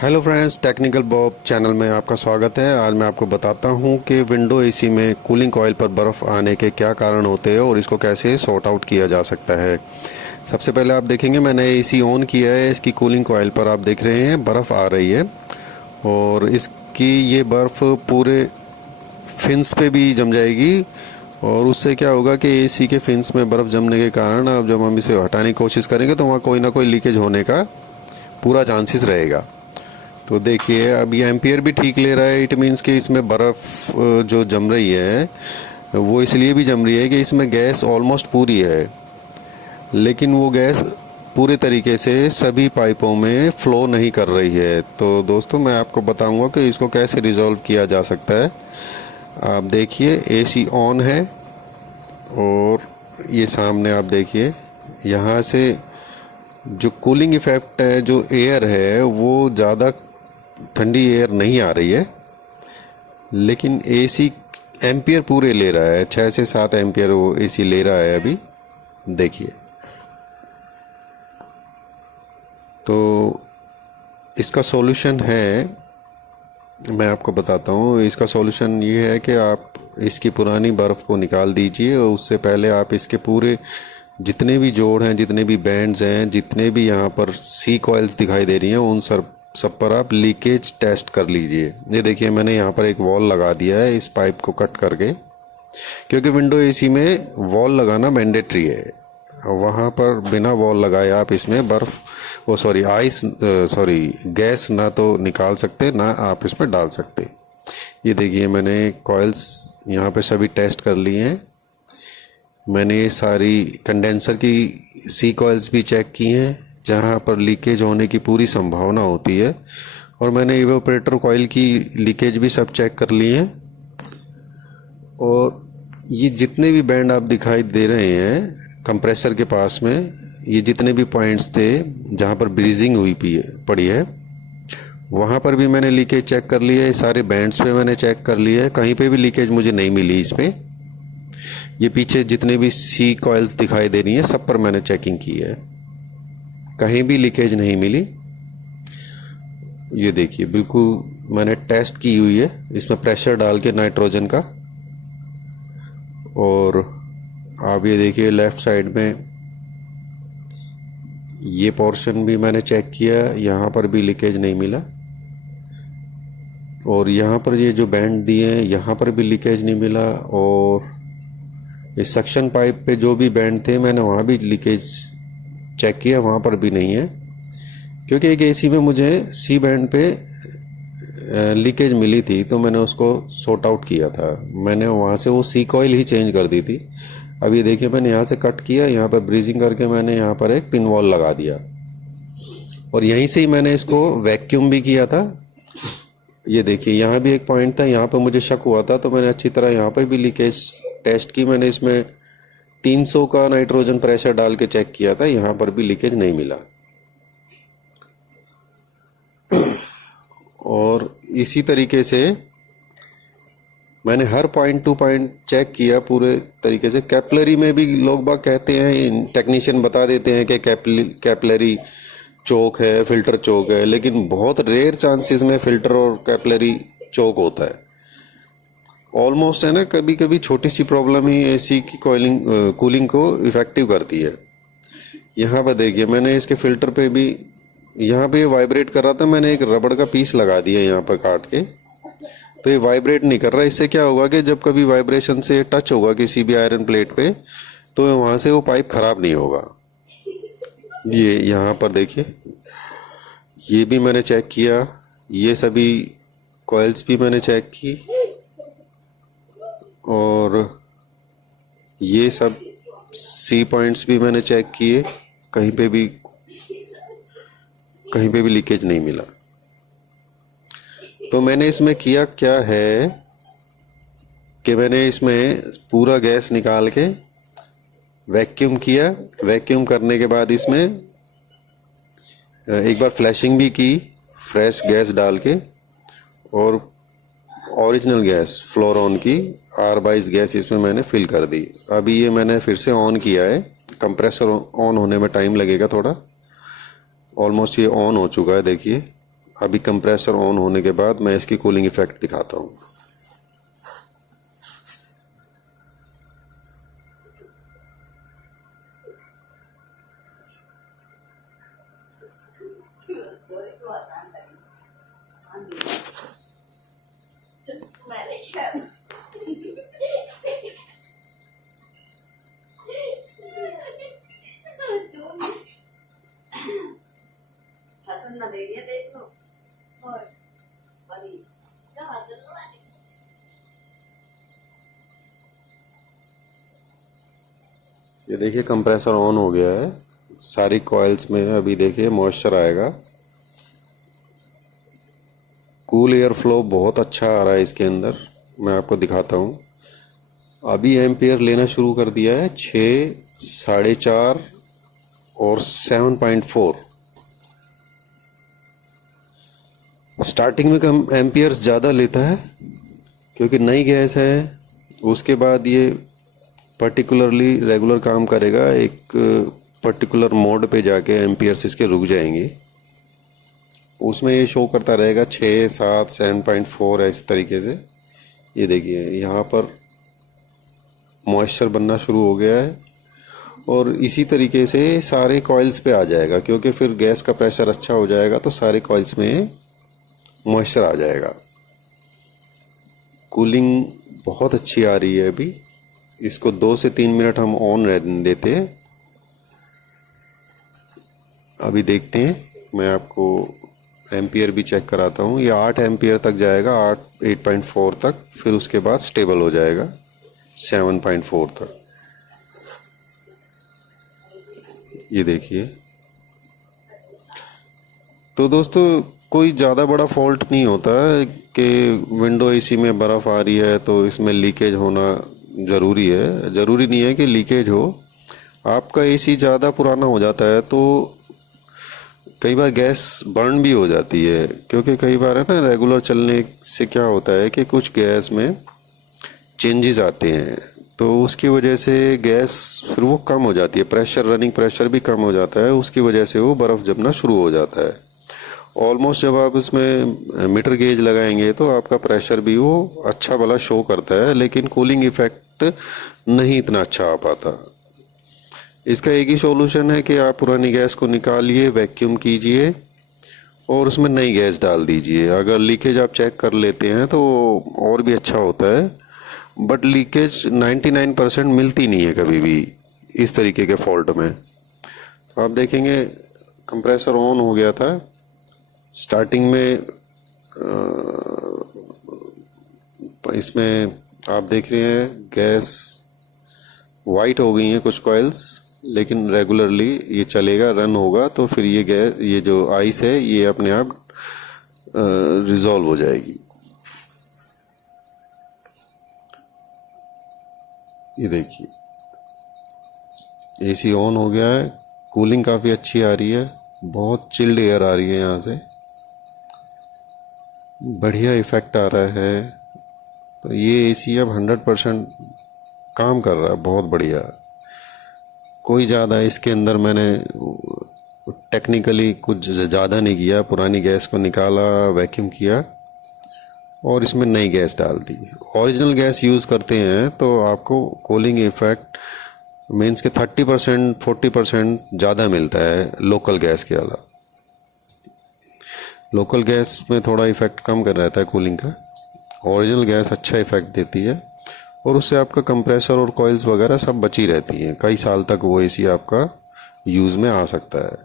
Hello friends, technical Bob channel में आपका स्वागत है। आज मैं आपको बताता हूं कि विंडो एसी में कूलिंग कॉइल पर बर्फ़ आने के क्या कारण होते हैं और इसको कैसे सॉर्ट आउट किया जा सकता है। सबसे पहले आप देखेंगे मैंने एसी ऑन किया है। इसकी कूलिंग कॉइल पर आप देख रहे हैं बर्फ़ आ रही है और इसकी ये बर्फ़ पूरे फिन्स पे भी जम जाएगी और उससे क्या होगा कि एसी के फिन्स में बर्फ़ जमने के कारण अब जब हम इसे हटाने की कोशिश करेंगे तो वहाँ कोई ना कोई लीकेज होने का पूरा चांसेस रहेगा। तो देखिए अब ये एम्पियर भी ठीक ले रहा है। इट मीन्स कि इसमें बर्फ़ जो जम रही है वो इसलिए भी जम रही है कि इसमें गैस ऑलमोस्ट पूरी है, लेकिन वो गैस पूरे तरीके से सभी पाइपों में फ़्लो नहीं कर रही है। तो दोस्तों मैं आपको बताऊंगा कि इसको कैसे रिजॉल्व किया जा सकता है। आप देखिए एसी ऑन है और ये सामने आप देखिए यहाँ से जो कूलिंग इफ़ेक्ट है, जो एयर है वो ज़्यादा ठंडी एयर नहीं आ रही है, लेकिन एसी एम्पियर पूरे ले रहा है। 6 से 7 एम्पियर वो एसी ले रहा है अभी। देखिए तो इसका सॉल्यूशन है, मैं आपको बताता हूँ। इसका सॉल्यूशन ये है कि आप इसकी पुरानी बर्फ़ को निकाल दीजिए और उससे पहले आप इसके पूरे जितने भी जोड़ हैं, जितने भी बैंड्स हैं, जितने भी यहाँ पर सी कॉइल्स दिखाई दे रही हैं, उन सब पर आप लीकेज टेस्ट कर लीजिए। ये देखिए मैंने यहाँ पर एक वॉल लगा दिया है इस पाइप को कट करके, क्योंकि विंडो एसी में वॉल लगाना मैंडेटरी है। वहाँ पर बिना वॉल लगाए आप इसमें गैस ना तो निकाल सकते ना आप इसमें डाल सकते। ये देखिए मैंने कॉइल्स यहाँ पे सभी टेस्ट कर लिए हैं। मैंने ये सारी कंडेंसर की सी कॉइल्स भी चेक की हैं जहाँ पर लीकेज होने की पूरी संभावना होती है, और मैंने इवेपोरेटर कॉइल की लीकेज भी सब चेक कर लिए हैं। और ये जितने भी बैंड आप दिखाई दे रहे हैं कंप्रेसर के पास में, ये जितने भी पॉइंट्स थे जहाँ पर ब्रीजिंग हुई पड़ी है, वहाँ पर भी मैंने लीकेज चेक कर लिया है। सारे बैंड्स पे मैंने चेक कर लिया है, कहीं पे भी लीकेज मुझे नहीं मिली इस पे। ये पीछे जितने भी सी कॉइल्स दिखाई दे रही हैं सब पर मैंने चेकिंग की है, कहीं भी लीकेज नहीं मिली। ये देखिए बिल्कुल मैंने टेस्ट की हुई है इसमें प्रेशर डाल के नाइट्रोजन का। और आप ये देखिए लेफ्ट साइड में ये पोर्शन भी मैंने चेक किया, यहाँ पर भी लीकेज नहीं मिला। और यहाँ पर ये जो बैंड दिए हैं यहाँ पर भी लीकेज नहीं मिला। और इस सक्शन पाइप पे जो भी बैंड थे मैंने वहाँ भी लीकेज चेक किया, वहाँ पर भी नहीं है। क्योंकि एक एसी में मुझे सी बैंड पे लीकेज मिली थी तो मैंने उसको सॉर्ट आउट किया था। मैंने वहाँ से वो सी कॉइल ही चेंज कर दी थी। अब ये देखिए मैंने यहाँ से कट किया, यहाँ पर ब्रीजिंग करके मैंने यहाँ पर एक पिन वॉल लगा दिया और यहीं से ही मैंने इसको वैक्यूम भी किया था। ये देखिए यहाँ भी एक पॉइंट था, यहाँ पर मुझे शक हुआ था तो मैंने अच्छी तरह यहाँ पर भी लीकेज टेस्ट की। मैंने इसमें 300 का नाइट्रोजन प्रेशर डाल के चेक किया था, यहाँ पर भी लीकेज नहीं मिला। और इसी तरीके से मैंने हर पॉइंट टू पॉइंट चेक किया पूरे तरीके से। कैपलरी में भी लोग बाग कहते हैं, टेक्नीशियन बता देते हैं कि कैपलरी चोक है, फिल्टर चोक है, लेकिन बहुत रेयर चांसेस में फिल्टर और कैपलरी चोक होता है। ऑलमोस्ट है ना, कभी कभी छोटी सी प्रॉब्लम ही एसी की कूलिंग को इफेक्टिव करती है। यहाँ पर देखिए मैंने इसके फिल्टर पे भी, यहाँ पे वाइब्रेट कर रहा था, मैंने एक रबड़ का पीस लगा दिया यहाँ पर काट के, तो ये वाइब्रेट नहीं कर रहा। इससे क्या होगा कि जब कभी वाइब्रेशन से टच होगा किसी भी आयरन प्लेट पे तो वहाँ से वो पाइप खराब नहीं होगा। ये यहाँ पर देखिए ये भी मैंने चेक किया, ये सभी कॉइल्स भी मैंने चेक की और ये सब सी पॉइंट्स भी मैंने चेक किए, कहीं पे भी लीकेज नहीं मिला। तो मैंने इसमें किया क्या है कि मैंने इसमें पूरा गैस निकाल के वैक्यूम किया। वैक्यूम करने के बाद इसमें एक बार फ्लैशिंग भी की फ्रेश गैस डाल के, और ओरिजिनल गैस फ्लोरॉन की R22 गैस इसमें मैंने फिल कर दी। अभी ये मैंने फिर से ऑन किया है, कंप्रेसर ऑन होने में टाइम लगेगा थोड़ा। ऑलमोस्ट ये ऑन हो चुका है, देखिए अभी कंप्रेसर ऑन होने के बाद मैं इसकी कूलिंग इफेक्ट दिखाता हूँ। ये देखिए कंप्रेसर ऑन हो गया है, सारी कॉइल्स में अभी देखिए मॉइस्चर आएगा। कूल एयर फ्लो बहुत अच्छा आ रहा है इसके अंदर, मैं आपको दिखाता हूँ। अभी एम्पियर लेना शुरू कर दिया है 6, 4.5 और 7.4। स्टार्टिंग में कम एम्पियर्स ज़्यादा लेता है क्योंकि नई गैस है। उसके बाद ये पर्टिकुलरली रेगुलर काम करेगा, एक पर्टिकुलर मोड पे जाके एम्पियर्स इसके रुक जाएंगे। उसमें ये शो करता रहेगा 6, 7, 7.4 इस तरीके से। ये देखिए यहाँ पर मॉइस्चर बनना शुरू हो गया है और इसी तरीके से सारे कॉइल्स पे आ जाएगा, क्योंकि फिर गैस का प्रेशर अच्छा हो जाएगा तो सारे कॉइल्स में मॉइस्चर आ जाएगा। कूलिंग बहुत अच्छी आ रही है अभी। इसको 2 से 3 मिनट हम ऑन रहने देते हैं। अभी देखते हैं, मैं आपको एम्पियर भी चेक कराता हूँ। ये 8 एम्पियर तक जाएगा, 8.4 तक, फिर उसके बाद स्टेबल हो जाएगा 7.4 तक। ये देखिए। तो दोस्तों कोई ज़्यादा बड़ा फॉल्ट नहीं होता है कि विंडो एसी में बर्फ़ आ रही है तो इसमें लीकेज होना ज़रूरी है। ज़रूरी नहीं है कि लीकेज हो। आपका एसी ज़्यादा पुराना हो जाता है तो कई बार गैस बर्न भी हो जाती है, क्योंकि कई बार है ना रेगुलर चलने से क्या होता है कि कुछ गैस में चेंजेस आते हैं, तो उसकी वजह से गैस फिर वो कम हो जाती है, प्रेशर, रनिंग प्रेशर भी कम हो जाता है। उसकी वजह से वो बर्फ़ जमना शुरू हो जाता है। ऑलमोस्ट जब आप इसमें मीटर गेज लगाएंगे तो आपका प्रेशर भी वो अच्छा वाला शो करता है, लेकिन कूलिंग इफेक्ट नहीं इतना अच्छा आ पाता। इसका एक ही सॉल्यूशन है कि आप पुरानी गैस को निकालिए, वैक्यूम कीजिए और उसमें नई गैस डाल दीजिए। अगर लीकेज आप चेक कर लेते हैं तो और भी अच्छा होता है, बट लीकेज 99% मिलती नहीं है कभी भी इस तरीके के फॉल्ट में। तो आप देखेंगे कंप्रेसर ऑन हो गया था स्टार्टिंग में। इसमें आप देख रहे हैं गैस वाइट हो गई हैं कुछ कॉइल्स, लेकिन रेगुलरली ये चलेगा, रन होगा तो फिर ये गैस, ये जो आइस है ये अपने आप रिजॉल्व हो जाएगी। ये देखिए एसी ऑन हो गया है, कूलिंग काफ़ी अच्छी आ रही है, बहुत चिल्ड एयर आ रही है यहाँ से, बढ़िया इफेक्ट आ रहा है। तो ये एसी अब 100% काम कर रहा है, बहुत बढ़िया। कोई ज़्यादा इसके अंदर मैंने टेक्निकली कुछ ज़्यादा नहीं किया, पुरानी गैस को निकाला, वैक्यूम किया और इसमें नई गैस डाल दी। ओरिजिनल गैस यूज़ करते हैं तो आपको कूलिंग इफेक्ट मीन्स के 30% 40% ज़्यादा मिलता है लोकल गैस के अलावा। लोकल गैस में थोड़ा इफेक्ट कम कर रहता है कूलिंग का, ओरिजिनल गैस अच्छा इफेक्ट देती है और उससे आपका कंप्रेसर और कॉइल्स वगैरह सब बची रहती हैं। कई साल तक वो एसी आपका यूज़ में आ सकता है।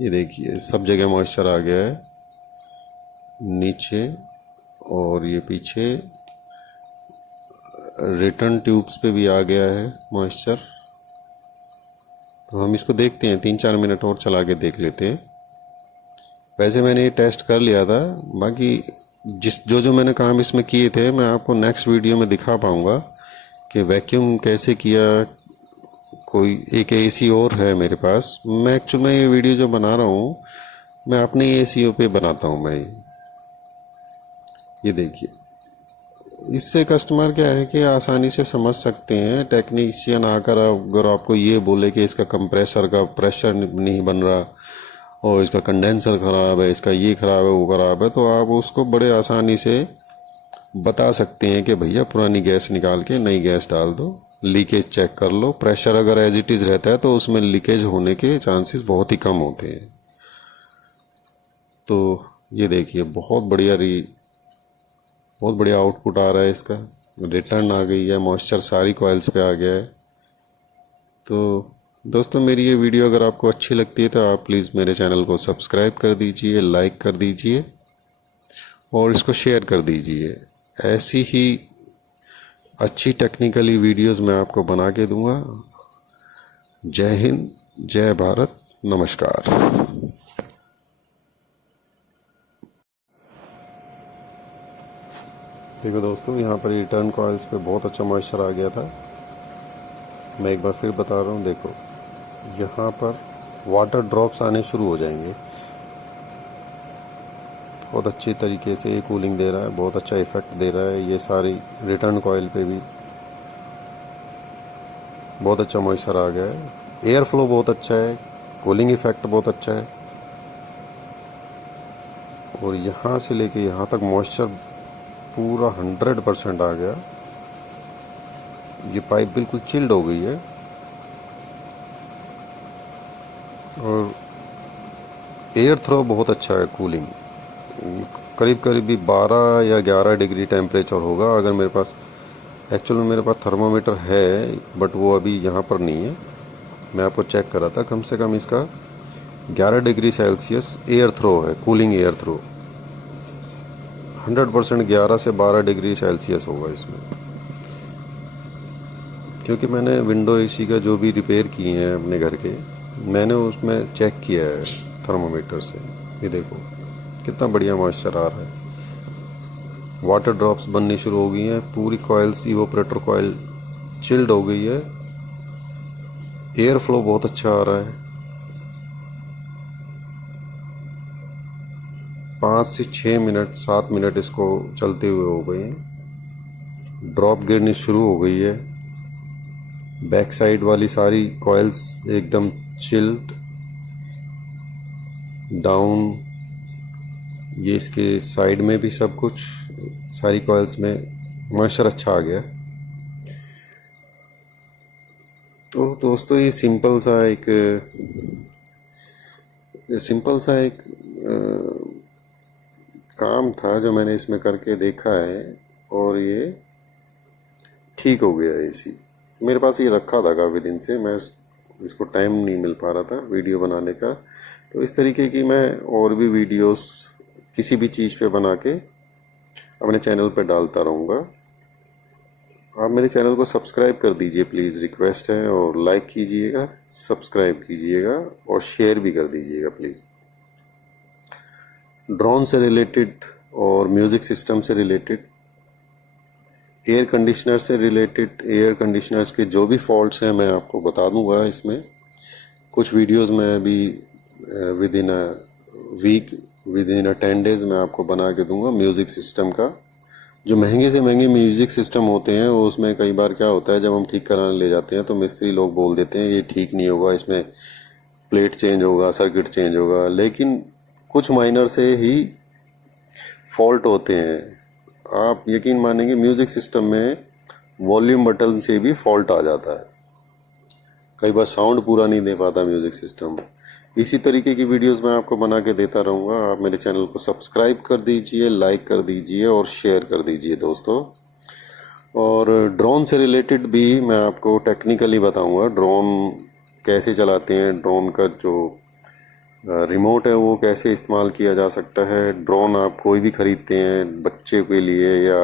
ये देखिए सब जगह मॉइस्चर आ गया है, नीचे और ये पीछे रिटर्न ट्यूब्स पे भी आ गया है मॉइस्चर। तो हम इसको देखते हैं, 3-4 मिनट और चला के देख लेते हैं। वैसे मैंने ये टेस्ट कर लिया था, बाकी जो मैंने काम इसमें किए थे मैं आपको नेक्स्ट वीडियो में दिखा पाऊँगा कि वैक्यूम कैसे किया। कोई एक एसी और है मेरे पास, मैं एक्चुअल में ये वीडियो जो बना रहा हूँ मैं अपने एसीओ पे बनाता हूँ मैं। ये देखिए इससे कस्टमर क्या है कि आसानी से समझ सकते हैं। टेक्नीशियन आकर अगर आपको ये बोले कि इसका कंप्रेसर का प्रेशर नहीं बन रहा, और इसका कंडेंसर ख़राब है, इसका ये ख़राब है, वो ख़राब है, तो आप उसको बड़े आसानी से बता सकते हैं कि भैया पुरानी गैस निकाल के नई गैस डाल दो, लीकेज चेक कर लो। प्रेशर अगर एज इट इज़ रहता है तो उसमें लीकेज होने के चांसेस बहुत ही कम होते हैं। तो ये देखिए बहुत बढ़िया आउटपुट आ रहा है इसका। रिटर्न आ गई है, मॉइस्चर सारी कॉइल्स पे आ गया है। तो दोस्तों, मेरी ये वीडियो अगर आपको अच्छी लगती है तो आप प्लीज़ मेरे चैनल को सब्सक्राइब कर दीजिए, लाइक कर दीजिए और इसको शेयर कर दीजिए। ऐसी ही अच्छी टेक्निकली वीडियोस मैं आपको बना के दूंगा। जय हिंद, जय भारत, नमस्कार। देखो दोस्तों, यहाँ पर रिटर्न कॉइल्स पे बहुत अच्छा मॉइस्चर आ गया था। मैं एक बार फिर बता रहा हूँ, देखो यहाँ पर वाटर ड्रॉप्स आने शुरू हो जाएंगे। बहुत अच्छी तरीके से ये कूलिंग दे रहा है, बहुत अच्छा इफेक्ट दे रहा है। ये सारी रिटर्न कॉइल पे भी बहुत अच्छा मॉइस्चर आ गया है। एयर फ्लो बहुत अच्छा है, कूलिंग इफेक्ट बहुत अच्छा है और यहाँ से लेके यहाँ तक मॉइस्चर पूरा 100% आ गया। ये पाइप बिल्कुल चिल्ड हो गई है और एयर थ्रो बहुत अच्छा है। कूलिंग करीब करीब भी 12 या 11 डिग्री टेम्परेचर होगा। अगर मेरे पास एक्चुअल में मेरे पास थर्मामीटर है बट वो अभी यहाँ पर नहीं है, मैं आपको चेक करा था। कम से कम इसका 11 डिग्री सेल्सियस एयर थ्रो है, कूलिंग एयर थ्रो 100%। 11 से 12 डिग्री सेल्सियस होगा इसमें, क्योंकि मैंने विंडो एसी का जो भी रिपेयर किए हैं अपने घर के, मैंने उसमें चेक किया है थर्मामीटर से। ये देखो कितना बढ़िया मॉइस्चर आ रहा है। वाटर ड्रॉप्स बननी शुरू हो गई हैं, पूरी कॉइल्स इवोपरेटर कॉइल चिल्ड हो गई है। एयर फ्लो बहुत अच्छा आ रहा है। 5 से 6 मिनट 7 मिनट इसको चलते हुए हो गए हैं। ड्रॉप गिरनी शुरू हो गई है। बैक साइड वाली सारी कॉइल्स एकदम चिल्ड डाउन। ये इसके साइड में भी सब कुछ, सारी कॉइल्स में मॉइस्चर अच्छा आ गया। तो दोस्तों, ये सिंपल सा एक काम था जो मैंने इसमें करके देखा है और ये ठीक हो गया है। इसी मेरे पास ये रखा था काफ़ी दिन से, मैं इसको टाइम नहीं मिल पा रहा था वीडियो बनाने का। तो इस तरीके की मैं और भी वीडियोस किसी भी चीज़ पे बना के अपने चैनल पे डालता रहूँगा। आप मेरे चैनल को सब्सक्राइब कर दीजिए प्लीज़, रिक्वेस्ट है, और लाइक कीजिएगा, सब्सक्राइब कीजिएगा और शेयर भी कर दीजिएगा प्लीज़। ड्रोन से रिलेटेड और म्यूज़िक सिस्टम से रिलेटेड, एयर कंडीशनर से रिलेटेड, एयर कंडीशनर्स के जो भी फॉल्ट्स हैं मैं आपको बता दूंगा। इसमें कुछ वीडियोस मैं अभी विद इन अ 10 डेज मैं आपको बना के दूंगा। म्यूज़िक सिस्टम का जो महंगे से महंगे म्यूज़िक सिस्टम होते हैं, उसमें कई बार क्या होता है, जब हम ठीक कराने ले जाते हैं तो मिस्त्री लोग बोल देते हैं ये ठीक नहीं होगा, इसमें प्लेट चेंज होगा, सर्किट चेंज होगा। लेकिन कुछ माइनर से ही फॉल्ट होते हैं। आप यकीन मानेंगे, म्यूज़िक सिस्टम में वॉल्यूम बटन से भी फॉल्ट आ जाता है। कई बार साउंड पूरा नहीं दे पाता म्यूज़िक सिस्टम। इसी तरीके की वीडियोस मैं आपको बना के देता रहूँगा। आप मेरे चैनल को सब्सक्राइब कर दीजिए, लाइक कर दीजिए और शेयर कर दीजिए दोस्तों। और ड्रोन से रिलेटेड भी मैं आपको टेक्निकली बताऊँगा, ड्रोन कैसे चलाते हैं, ड्रोन का जो रिमोट है वो कैसे इस्तेमाल किया जा सकता है। ड्रोन आप कोई भी ख़रीदते हैं बच्चे के लिए या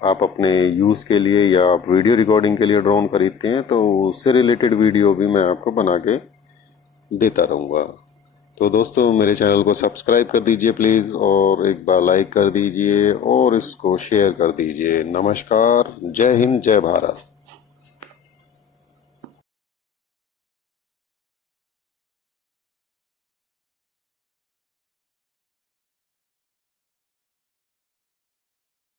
आप अपने यूज़ के लिए या आप वीडियो रिकॉर्डिंग के लिए ड्रोन ख़रीदते हैं, तो उससे रिलेटेड वीडियो भी मैं आपको बना के देता रहूँगा। तो दोस्तों, मेरे चैनल को सब्सक्राइब कर दीजिए प्लीज़ और एक बार लाइक कर दीजिए और इसको शेयर कर दीजिए। नमस्कार, जय हिंद, जय भारत।